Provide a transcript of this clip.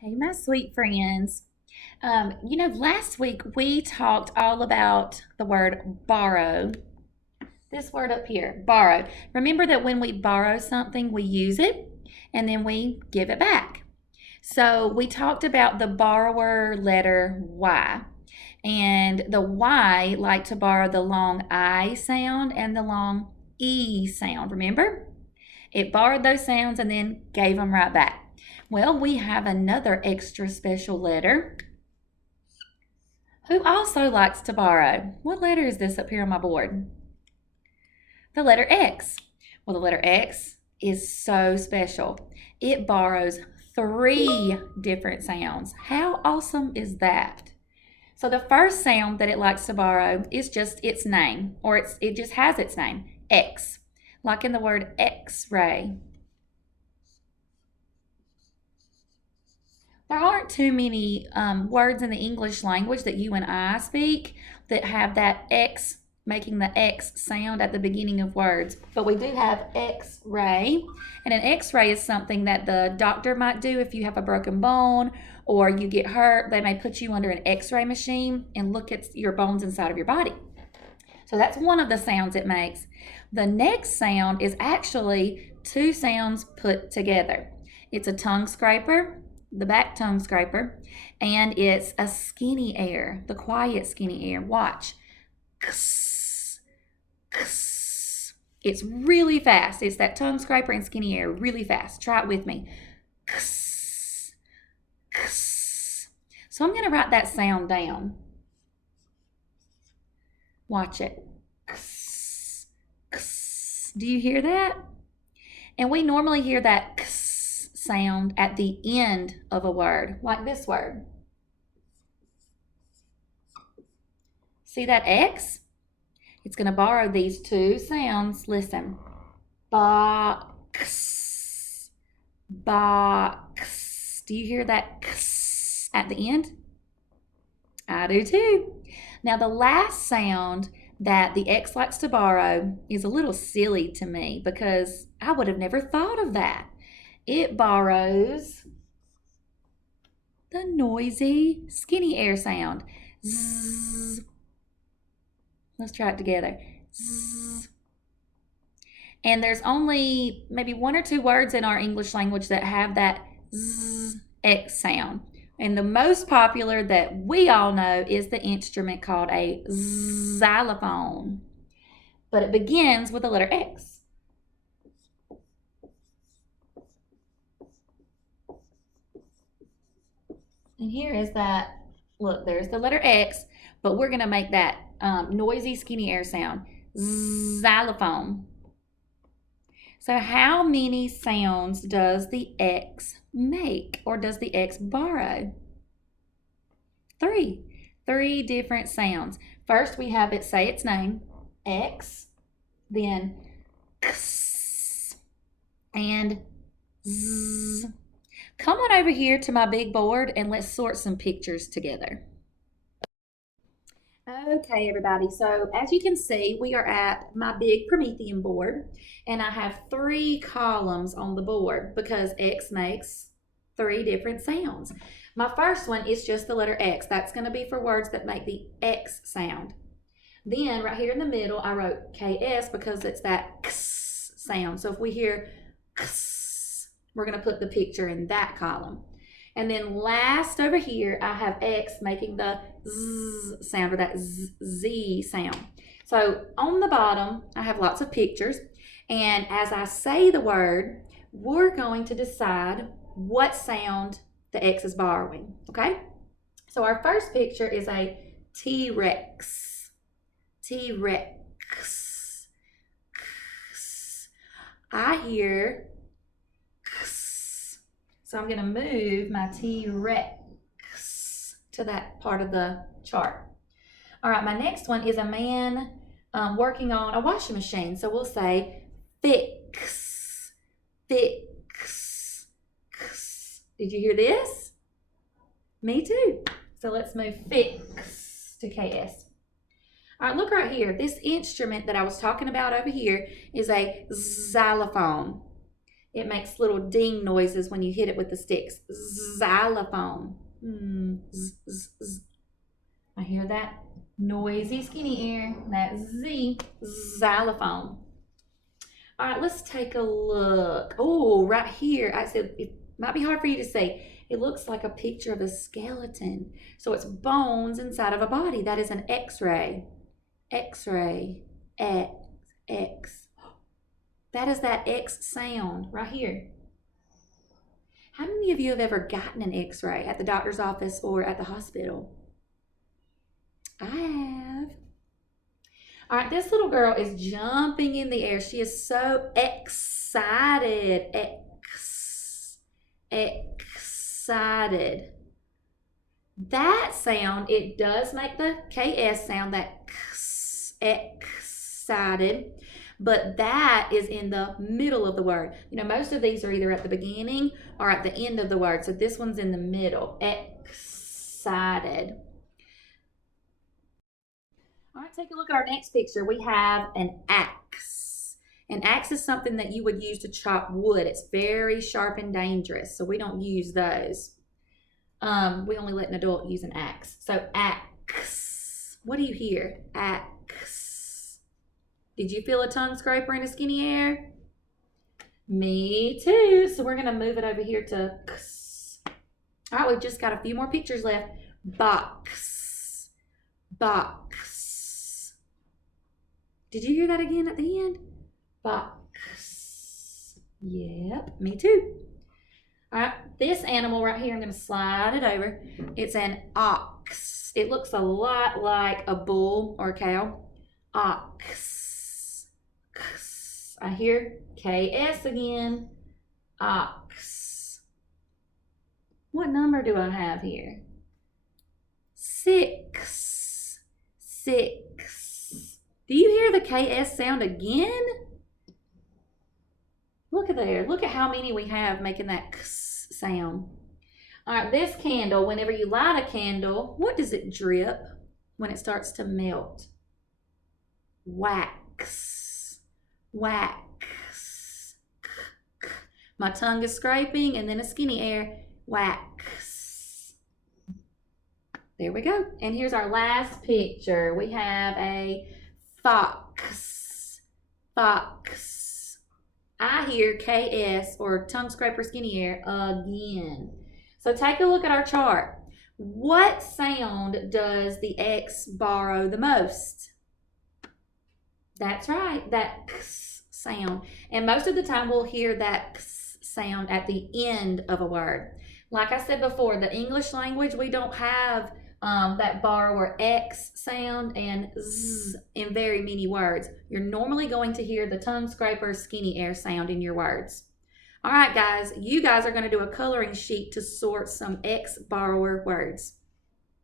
Hey, my sweet friends. Last week we talked all about the word borrow. This word up here, borrow. Remember that when we borrow something, we use it and then we give it back. So we talked about the borrower letter Y. And the Y liked to borrow the long I sound and the long E sound. Remember? It borrowed those sounds and then gave them right back. Well, we have another extra special letter who also likes to borrow. What letter is this up here on my board? The letter X. Well, the letter X is so special. It borrows 3 different sounds. How awesome is that? So the first sound that it likes to borrow is just its name, or it just has its name, X, like in the word X-ray. There aren't too many words in the English language that you and I speak that have that X, making the X sound at the beginning of words. But we do have X-ray, and an X-ray is something that the doctor might do if you have a broken bone or you get hurt. They may put you under an X-ray machine and look at your bones inside of your body. So that's one of the sounds it makes. The next sound is actually 2 sounds put together. It's a tongue scraper, the back tongue scraper, and it's a skinny air, the quiet skinny air. Watch. Kss, kss. It's really fast. It's that tongue scraper and skinny air really fast. Try it with me. Kss, kss. So I'm going to write that sound down. Watch it. Kss, kss. Do you hear that? And we normally hear that kss sound at the end of a word, like this word. See that X? It's going to borrow these 2 sounds. Listen. Box. Box. Do you hear that kss at the end? I do too. Now, the last sound that the X likes to borrow is a little silly to me because I would have never thought of that. It borrows the noisy skinny air sound. Zzz. Let's try it together. Zzz. And there's only maybe 1 or 2 words in our English language that have that zzz, X sound. And the most popular that we all know is the instrument called a xylophone. But it begins with the letter X. And here is that, look, there's the letter X, but we're going to make that noisy, skinny air sound. Xylophone. So how many sounds does the X make, or does the X borrow? 3. 3 different sounds. First, we have it say its name, X, then X, and Z. Come on over here to my big board and let's sort some pictures together. Okay, everybody, so as you can see, we are at my big Promethean board, and I have 3 columns on the board because X makes 3 different sounds. My first one is just the letter X. That's going to be for words that make the X sound. Then right here in the middle, I wrote KS because it's that X sound. So if we hear X, we're going to put the picture in that column. And then last over here, I have X making the Z sound, or that Z sound. So on the bottom, I have lots of pictures. And as I say the word, we're going to decide what sound the X is borrowing, okay? So our first picture is a T-Rex. T-Rex. I hear X. So I'm going to move my T-Rex to that part of the chart. All right, my next one is a man working on a washing machine. So we'll say fix, fix. Did you hear this? Me too. So let's move fix to KS. All right, look right here. This instrument that I was talking about over here is a xylophone. It makes little ding noises when you hit it with the sticks. Xylophone. I hear that noisy skinny ear. That Z. Xylophone. All right, let's take a look. Oh, right here. I said it might be hard for you to see. It looks like a picture of a skeleton. So it's bones inside of a body. That is an X-ray. X-ray. X. That is that X sound right here. How many of you have ever gotten an X-ray at the doctor's office or at the hospital? I have. All right, this little girl is jumping in the air. She is so excited. Excited. That sound, it does make the KS sound, that excited, but that is in the middle of the word. You know, most of these are either at the beginning or at the end of the word, so this one's in the middle. Excited. All right, take a look at our next picture. We have an axe. An axe is something that you would use to chop wood. It's very sharp and dangerous, so we don't use those. We only let an adult use an axe. So axe. What do you hear? Axe. Did you feel a tongue scraper in a skinny air? Me too. So we're going to move it over here to x. All right, we've just got a few more pictures left. Box. Box. Did you hear that again at the end? Box. Yep, me too. All right, this animal right here, I'm going to slide it over. It's an ox. It looks a lot like a bull or a cow. Ox. I hear KS again. Ox. What number do I have here? 6. 6. Do you hear the KS sound again? Look at there. Look at how many we have making that X sound. All right, this candle, whenever you light a candle, what does it drip when it starts to melt? Wax. Wax. My tongue is scraping and then a skinny air. Wax. There we go. And here's our last picture. We have a fox. Fox. I hear KS or tongue scraper skinny air again. So take a look at our chart. What sound does the X borrow the most? That's right, that X sound. And most of the time we'll hear that X sound at the end of a word. Like I said before, the English language, we don't have that borrower X sound and Z in very many words. You're normally going to hear the tongue scraper skinny air sound in your words. All right, guys, you guys are going to do a coloring sheet to sort some X borrower words.